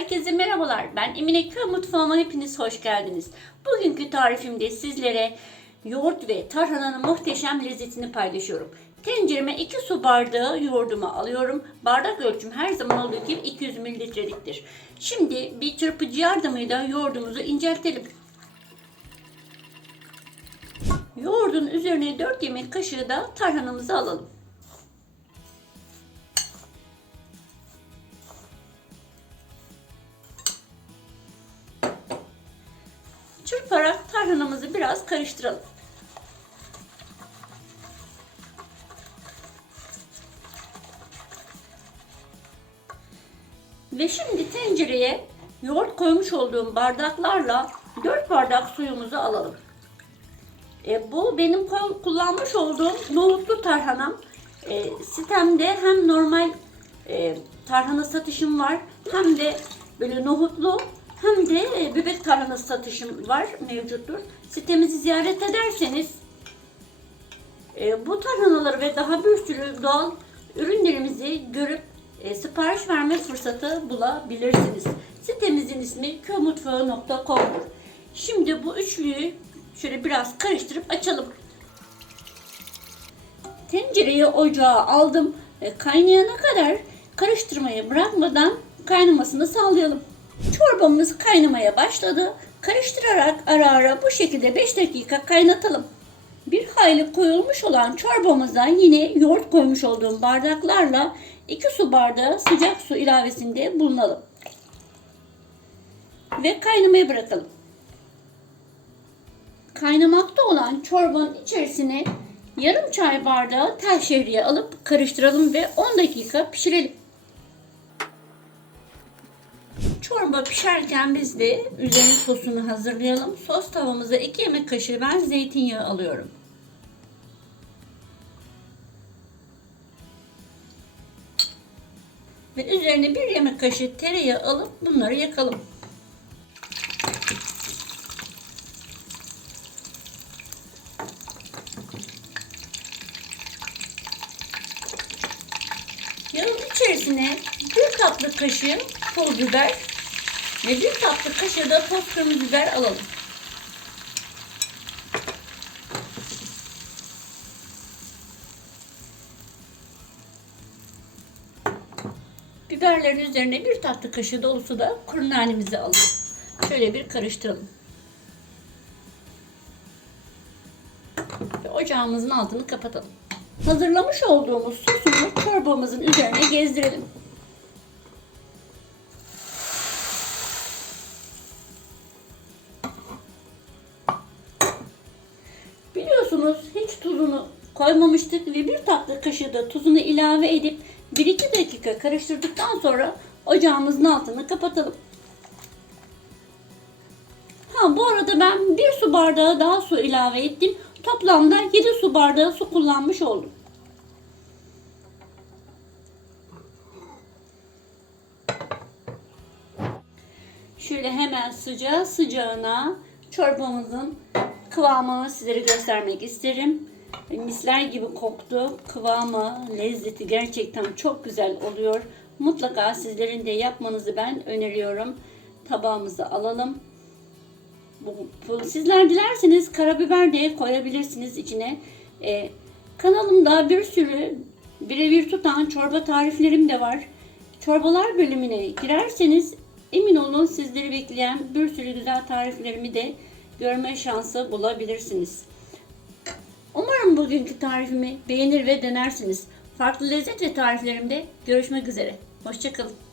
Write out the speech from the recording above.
Herkese merhabalar. Ben Emine Köy Mutfağıma hepiniz hoş geldiniz. Bugünkü tarifimde sizlere yoğurt ve tarhananın muhteşem lezzetini paylaşıyorum. Tencereme 2 su bardağı yoğurdumu alıyorum. Bardak ölçüm her zaman olduğu gibi 200 mililitreliktir. Şimdi bir çırpıcı yardımıyla yoğurdumuzu inceltelim. Yoğurdun üzerine 4 yemek kaşığı da tarhanamızı alalım. Çırparak tarhanamızı biraz karıştıralım. Ve şimdi tencereye yoğurt koymuş olduğum bardaklarla 4 bardak suyumuzu alalım. E, bu benim kullanmış olduğum nohutlu tarhanam. E, sitemde hem normal e, tarhana satışım var hem de böyle nohutlu hem de e, bebek tarhanası satışım var mevcuttur. Sitemizi ziyaret ederseniz e, bu tarhanaları ve daha bir sürü doğal ürünlerimizi görüp e, sipariş verme fırsatı bulabilirsiniz. Sitemizin ismi köymutfağı.com'dur. Şimdi bu üçlüyü şöyle biraz karıştırıp açalım. Tencereyi ocağa aldım. Kaynayana kadar karıştırmayı bırakmadan kaynamasını sağlayalım. Çorbamız kaynamaya başladı. Karıştırarak ara ara bu şekilde 5 dakika kaynatalım. Bir hayli koyulmuş olan çorbamıza yine yoğurt koymuş olduğum bardaklarla 2 su bardağı sıcak su ilavesinde bulunalım. Ve kaynamaya bırakalım. Kaynamakta olan çorbanın içerisine yarım çay bardağı tel şehriye alıp karıştıralım ve 10 dakika pişirelim. Çorba pişerken biz de üzerine sosunu hazırlayalım. Sos tavamıza 2 yemek kaşığı ben zeytinyağı alıyorum. Ve üzerine 1 yemek kaşığı tereyağı alıp bunları yakalım. Yağın içerisine 1 tatlı kaşığı pul biber ve 1 tatlı kaşığı da toz kırmızı biber alalım. Biberlerin üzerine bir tatlı kaşığı dolusu da kuru nanemizi alalım. Şöyle bir karıştıralım. Ve ocağımızın altını kapatalım. Hazırlamış olduğumuz sosunu çorbamızın üzerine gezdirelim. Biliyorsunuz hiç tuzunu koymamıştık ve bir tatlı kaşığı da tuzunu ilave edip 1-2 dakika karıştırdıktan sonra ocağımızın altını kapatalım. Ha bu arada ben bir su bardağı daha su ilave ettim. Toplamda 7 su bardağı su kullanmış oldum. Şöyle hemen sıcağı sıcağına çorbamızın kıvamını sizlere göstermek isterim. Misler gibi koktu. Kıvamı, lezzeti gerçekten çok güzel oluyor. Mutlaka sizlerin de yapmanızı ben öneriyorum. Tabağımızı alalım. Sizler dilerseniz karabiber de koyabilirsiniz içine. Ee, kanalımda bir sürü birebir tutan çorba tariflerim de var. Çorbalar bölümüne girerseniz emin olun sizleri bekleyen bir sürü güzel tariflerimi de görme şansı bulabilirsiniz. Umarım bugünkü tarifimi beğenir ve denersiniz. Farklı lezzet ve tariflerimde görüşmek üzere. Hoşçakalın.